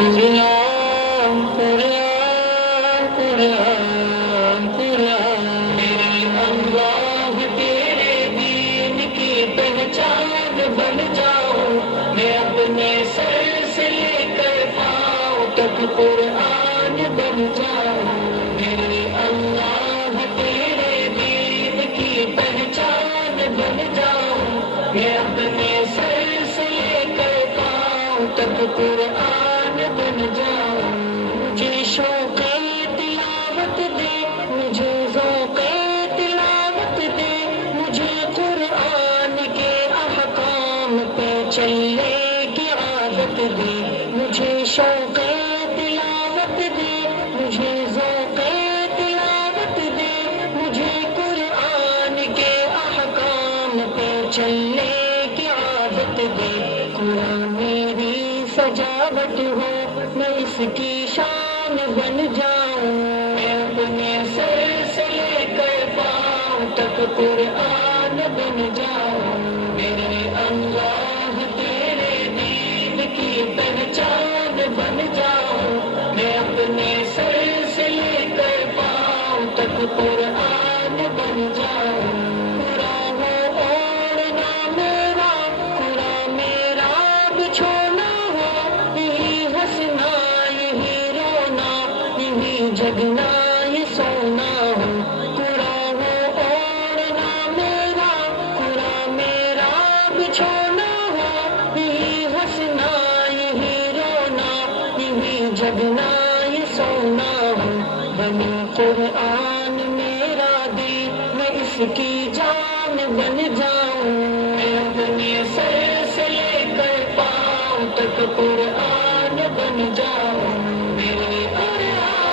قرآن قرآن قرآن قرآن میرے اللہ تیرے دین کی پہچان بن جاؤں میں اپنے سر سے لے کر پاؤں تک قرآن بن جاؤں میرے اللہ تیرے دین کی پہچان بن جاؤں میں اپنے سر سے لے کر پاؤں تک قرآن بن جاؤں مجھے شوق تلاوت دے مجھے ذوق تلاوت دے مجھے قرآن کے احکام پہ چلنے کی عادت دے مجھے شوق تلاوت دے مجھے ذوق تلاوت دے مجھے قرآن کے احکام پہ چلنے کی عادت دے قرآن میری سجاوٹ ہو میں اس کی شان بن جاؤں میں اپنے سر سے لے کر پاؤں تک قرآن بن جاؤں میرے اللہ تیرے دین کی پہچان بن جاؤں میں اپنے سر سے لے کر پاؤں تک قرآن بن جاؤں قرآن ہو اوڑھنا میرا قرآن میرا بچھونا ہو یہی ہنسنا یہی رونا یہی جگنا یہ سونا ہو قرآن ہو اوڑھنا میرا قرآن میرا بچھونا ہو یہی ہنسنا یہی رونا یہی جگنا یہ سونا ہو بنی قرآن میرا دین میں اس کی جان بن جاؤں میں اپنے سر سے لے کر پاؤں تک قرآن بن جاؤں میرے اللہ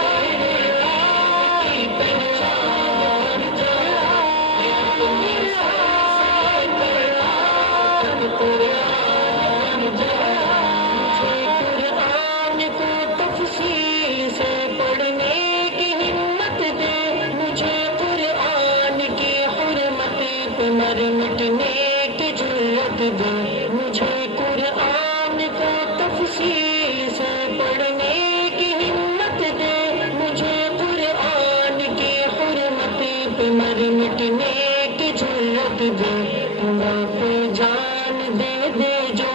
تیرے دین کی پہچان بن جاؤں میں اپنے سر سے لے کر پاؤں تک قرآن بن جاؤں مجھے قرآن کو تفصیل سے پڑھنے کی ہمت دے مجھے قرآن کی حرمت پہ مر مٹنے کی جرت دے مجھے قرآن کو تفصیل سے پڑھنے کی ہمت دے مجھے قرآن کی حرمت پہ مر مٹنے کی جرت دے پورا پہ جان دے دے جو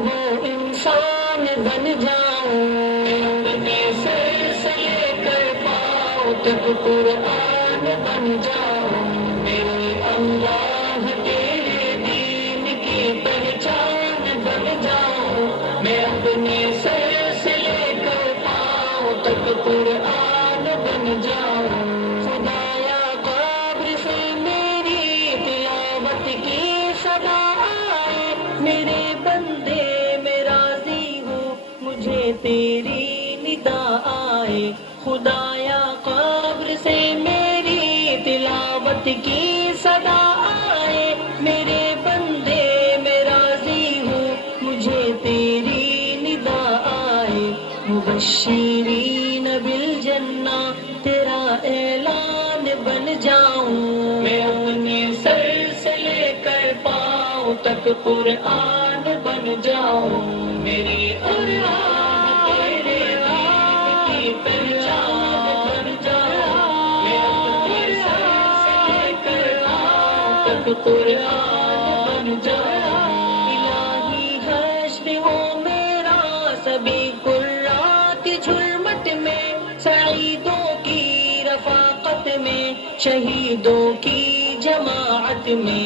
وہ انسان بن جاؤں میں اپنے سر سے لے کر پاؤں تک قرآن بن جاؤں میرے اللہ تیرے دین کی پہچان بن جاؤں میں اپنے سر سے لے کر پاؤں تک قرآن بن جاؤں خدایا قبر سے میری تلاوت کی صدا آئے میرے بندے میں راضی ہو مجھے تیری ندا آئے خدایا قبر سے میری تلاوت کی صدا آئے میرے بندے میں راضی ہو مجھے تیری ندا آئے مبشرین بالجنہ تیرا اعلان بن جاؤں میں اپنے سر سے لے کر پاؤں تک قرآن بن جاؤں میرے اللہ تیرے دین کی پہچان بن جاؤں میں اپنے سر سے لے کر پاؤں تک قرآن بن جاؤں الہی حشر ہو میرا سبھی قرات کی جھلمٹ میں سعیدوں کی رفاقت میں شہیدوں کی جماعت میں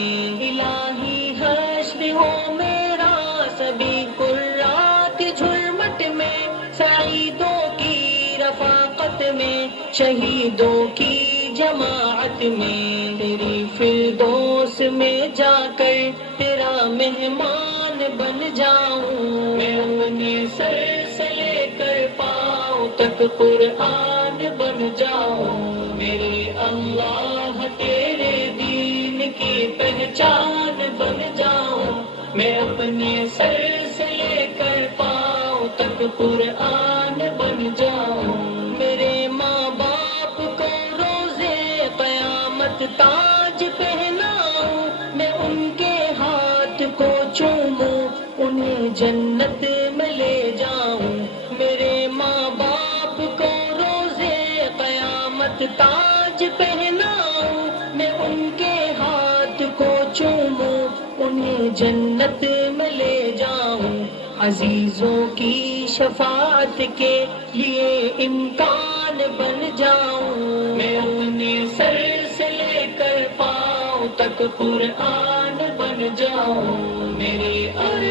الہی حشر ہو میرا سبھی قرات کی جھلمٹ میں سعیدوں کی رفاقت میں شہیدوں کی جماعت میں تیری فردوس میں جا کر تیرا مہمان بن جاؤں میں اپنے سر سے لے کر پاؤں تک قرآن بن جاؤں میرے اللہ تیرے دین کی پہچان بن جاؤں میں اپنے سر سے لے کر پاؤں تک قرآن بن جاؤں میرے ماں باپ کو روزے قیامت تاج پہناؤں میں ان کے ہاتھ کو چوموں انہیں جنت میں لے جاؤں تاج پہناؤں میں ان کے ہاتھ کو چوموں انہیں جنت میں لے جاؤں عزیزوں کی شفاعت کے لیے امکان بن جاؤں میں اپنے سر سے لے کر پاؤں تک قرآن بن جاؤں میرے اور